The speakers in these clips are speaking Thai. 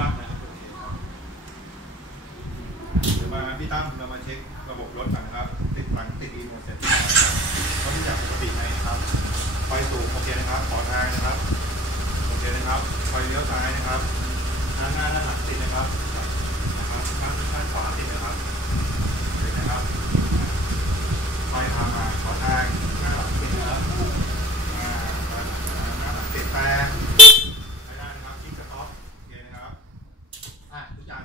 ตั้มนะครับมาพี่ตั้มเรามาเช็คระบบรถกันนะครับติดรีโมทเสร็จก็ทุกอย่างปกติไหมนะครับไฟสูงโอเคนะครับขอทางนะครับโอเคนะครับไฟเลี้ยวซ้ายนะครับหน้าหลังติดนะครับด้านขวาติดนะครับติดนะครับไฟทางมาขอทางหน้าหลังติดนะครับหน้าหลังติดแต่ไม่ได้นะครับทิ้งสต็อปโอเคนะครับทุกอย่าง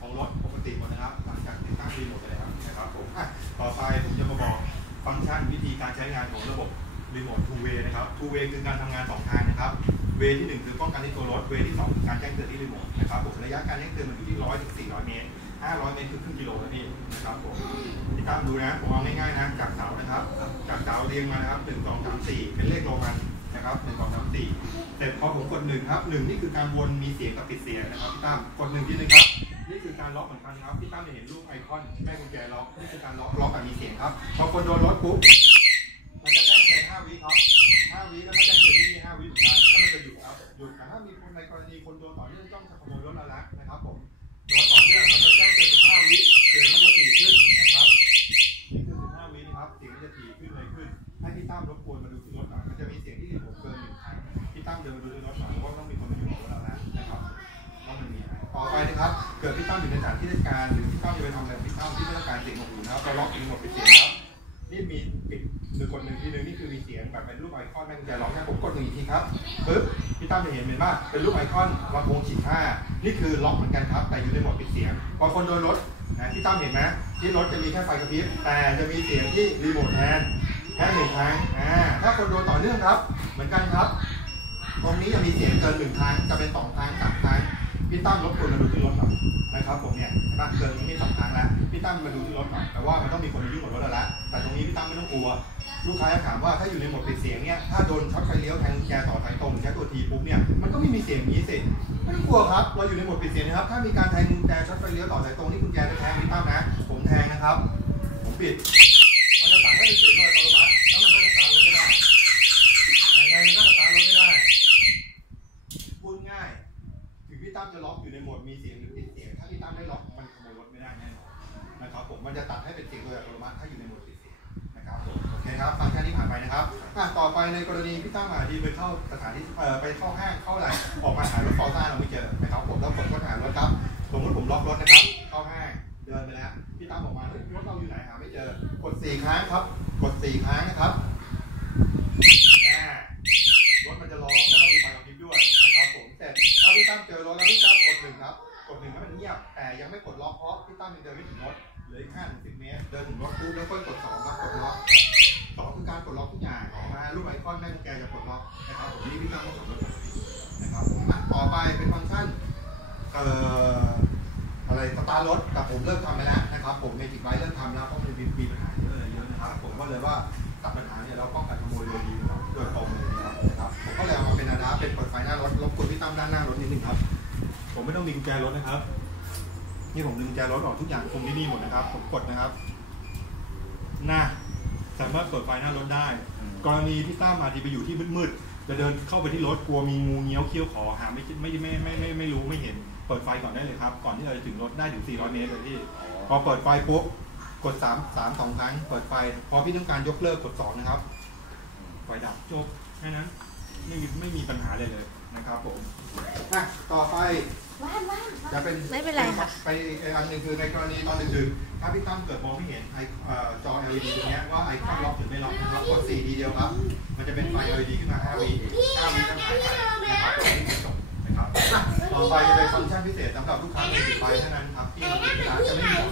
ของรถปกติหมดนะครับหลังจากติดตั้งรีโมทไปแล้วนะครับผมต่อไปผมจะมาบอกฟังก์ชันวิธีการใช้งานของระบบรีโมท 2 way นะครับ 2 way คือการทำงาน2ทางนะครับเวที่1คือป้องกันที่ตัวรถเวที่2คือการแจ้งเตือนที่รีโมทนะครับผมระยะการแจ้งเตือนมันอยู่ที่100 ถึง 400 เมตร500 เมตรคือครึ่งกิโลแล้วนี่นะครับผมพี่ตั้มดูนะผมเอาง่ายๆนะจากเสานะครับจากเสาเรียงมานะครับ1 2 3 4เป็นเลขโรมันนะครับ1 2 3 4แต่พอผมกด1ครับ1นี่คือการวนมีเสียงกับปิดเสียงนะครับพี่ตั้มกด1ทีนึงครับนี่คือการล็อกเหมือนกันครับพี่ตั้มจะเห็นรูปไอคอนแม่กุญแจล็อกนี่คือการล็อกแบบมีเสียงครับพอคนโดนรถปุ๊บมันจะแจ้งเตือน5 วิครับ5 วิแล้วก็แจ้งเตือนที่นี่5 วิเหมือนกันแล้วมันจะหยุดครับหยุดแต่ถ้ามีคนในกรณีคนโดนต่อเนื่องจ้องจะขโมยรถเราละนะครับผมโดนต่อเนื่องมันจะแจ้งเตือน15 วิเสียงมันจะถี่ขึ้นนะครับนี่คือ15 วินะครับเสียงมันจะถี่ขึ้นเลยขึ้นให้พี่ตั้มรบกวนมาดูที่รถหน่อยมันจะมีเสียงที่รีโมทเกิน1 ครั้งพี่ตั้มเดินมาดูที่รถหน่อยเพราะต้องมีคนมาอยู่กับเราแล้วนะครับต้องมันมีต่อไปนะครับเกิดพี่ตั้มอยู่ในสถานที่ราชการหรือพี่ตั้มจะไปทำอะไรพี่ตั้มที่ไม่ต้องการเสียงของหูนะครับเราล็อกรีโมทปิดเสียงครับนี่มีปิดกด1 ทีนึงนี่คือมีเสียงแบบเป็นรูปไอคอนแม่กุญแจล็อกนะผมกด1 อีกทีครับปึ๊บพี่ตั้มจะเห็นเป็นว่าเป็นรูปไอคอนลำโพงฉีดผ้านี่คือล็อกเหมือนกันครับแต่อยู่ในโหมดปิดเสียงพอคนโดนรถนะพี่ตั้มเห็นไหมที่รถจะมีแค่ไฟกระพริบแต่จะมีเสียงที่รีโมทแทนแค่1 ครั้งถ้าคนโดนต่อเนื่องครับเหมือนกันครับตรงนี้จะมีเสียงเกิน1 ครั้งจะเป็น2 ครั้ง3 ครั้งพี่ตั้มรบกวนมาดูที่รถหน่อยนะครับผมเนี่ยบ้านเกินนี้2 ครั้งแล้วพี่ตั้มมาดูที่รถหน่อยแต่ว่ามันต้องมีคนมายุ่งกับรถเราแล้วแต่ตรงนี้พี่ตั้มไม่ต้องกลัวลูกค้าจะถามว่าถ้าอยู่ในโหมดปิดเสียงเนี่ยถ้าโดนช็อตไฟเลี้ยวแทงกุญแจต่อสายตรงใช้ตัวทีปุ๊บเนี่ยมันก็ไม่มีเสียงนี้สิไม่ต้องกลัวครับเราอยู่ในโหมดปิดเสียงนะครับถ้ามีการแทงกุญแจช็อตไฟเลี้ยวต่อสายตรงนี่กุญแจจะแทงพี่ตั้มนะผมแทงนะครับผมปิดมันจะสั่งให้เป็นเสียงโดยอัตโนมัติแล้วมันก็จะสตาร์ทรถไม่ได้ยังไงมันก็สตาร์ทรถไม่ได้พูดง่ายถึงพี่ตั้มจะล็อกอยู่ในโหมดมีเสียงหรือปิดเสียงถ้าพี่ตั้มไม่ล็อกมันขโมยรถไม่ได้แน่นอนนะครับผมมันจะตัดให้เป็นเสียงโดยอัตโนมัติถ้าอยู่ในโหมดปิดเสียงนะครับโอเคครับฟังแค่นี้ผ่านไปนะครับต่อไปในกรณีพี่ตั้มที่ไปเข้าสถานที่ไปเข้าห้างเข้าอะไรออกมาหารถฟอร์ซ่าเราไม่เจอนะครับผมแล้วผมก็หารถครับสมมติผมล็อกรถนะครับเข้าห้างเดินไปแล้วพี่ตั้มออกมารถเราอยู่ไหนหาไม่เจอกด4 ครั้งครับกด4 ครั้งนะครับรถมันจะร้องแล้วก็มีไฟกระพริบด้วยนะครับผมเสร็จถ้าพี่ตั้มเจอรถแล้วพี่ตั้มกด1ครับกด1ให้มันเงียบแต่ยังไม่กดล็อกเพราะพี่ตั้มยังเดินไม่ถึงรถเหลืออีก5 ถึง 10 เมตรเดินถึงรถปุ๊บแล้วก็กด2ครับกดล็อก2คือการกดล็อกทุกอย่างออกมารูปไอคอนแม่กุญแจจะกดล็อกนะครับผมนี่พี่ตั้มต้องขับรถนะครับต่อไปเป็นฟังก์ชันอะไรสตาร์ทรถกับผมเริ่มทำไปแล้วนะครับผมเมจิกไบค์เริ่มทำแล้วเพราะมันมีปัญหาเยอะนะครับผมก็เลยว่าตัดปัญหาเนี่ยเราป้องกันขโมยโดยดีโดยตรงเลยนะครับผมก็เลยเอามาเป็นอะเป็นเปิดไฟหน้ารถรบกวนพี่ตั้มด้านหน้ารถนิดนึงครับผมไม่ต้องมีกุญแจรถนะครับนี่ผมดึงกุญแจรถออกทุกอย่างคุมที่นี่หมดนะครับผมกดนะครับสามารถเปิดไฟหน้ารถได้กรณีพี่ตั้มที่ไปอยู่ที่มืดๆจะเดินเข้าไปที่รถกลัวมีงูเงี้ยวเขี้ยวขอหาไม่รู้ไม่เห็นเปิดไฟก่อนได้เลยครับก่อนที่เราจะถึงรถได้ถึง400 เมตรเลยพี่พอเปิดไฟปุ๊บกด2 ครั้งเปิดไฟพอพี่ต้องการยกเลิกกด2นะครับไฟดับจบแค่นั้นไม่มีปัญหาเลยนะครับผมต่อไปจะเป็นไม่เป็นไรค่ะไปอันหนึ่งคือในกรณีตอนดึกๆถ้าพี่ตั้มเกิดมองไม่เห็นจอ LED ตรงนี้ว่าไอคอนล็อกหรือไม่ล็อกนะครับกด4 ทีเดียวครับมันจะเป็นไฟ LED ขึ้นมา5 วิต้องหายไปนะครับตรงนี้จบนะครับต่อไปจะเป็นฟังก์ชันพิเศษสำหรับลูกค้าในติดไฟเท่านั้นครับที่เราติดจะไม่มี